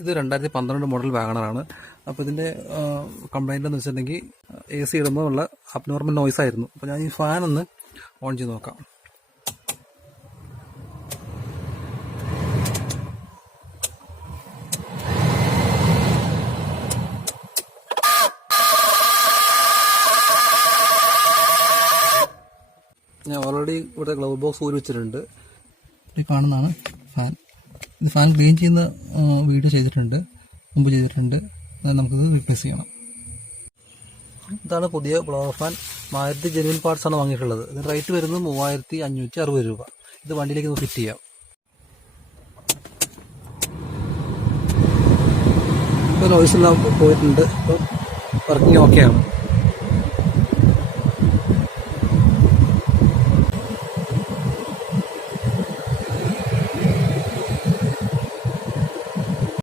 ഇത് 2012 മോഡൽ വാഗണറാണ്. അപ്പോൾ ഇതിൻ്റെ കംപ്ലൈൻ്റ് എന്ന് വെച്ചിട്ടുണ്ടെങ്കിൽ AC ഇടുമ്പോൾ ഉള്ള അബ്നോർമൽ നോയ്സ് ആയിരുന്നു. അപ്പോൾ ഞാൻ ഈ ഫാൻ ഒന്ന് ഓൺ ചെയ്ത് നോക്കാം. ഞാൻ ഓൾറെഡി ഇവിടെ ഗ്ലൗ ബോക്സ് ഊരി വെച്ചിട്ടുണ്ട്. ഈ കാണുന്നതാണ് ഫാൻ. ഇത് ഫാൻ ക്ലീൻ ചെയ്യുന്ന വീഡിയോ ചെയ്തിട്ടുണ്ട്, മുമ്പ് ചെയ്തിട്ടുണ്ട്. നമുക്കിത് റീപ്ലേസ് ചെയ്യണം. ഇതാണ് പുതിയ blower fan. Maruti genuine parts ആണ് വാങ്ങിയിട്ടുള്ളത്. ഇത് റേറ്റ് വരുന്നത് 3560 രൂപ. ഇത് വണ്ടിയിലേക്ക് ഒന്ന് ഫിറ്റ് ചെയ്യാം. ഇപ്പോൾ നോയ്സ് എല്ലാം പോയിട്ടുണ്ട്. ഇപ്പോൾ വർക്കിംഗ് ഓക്കെയാണ്.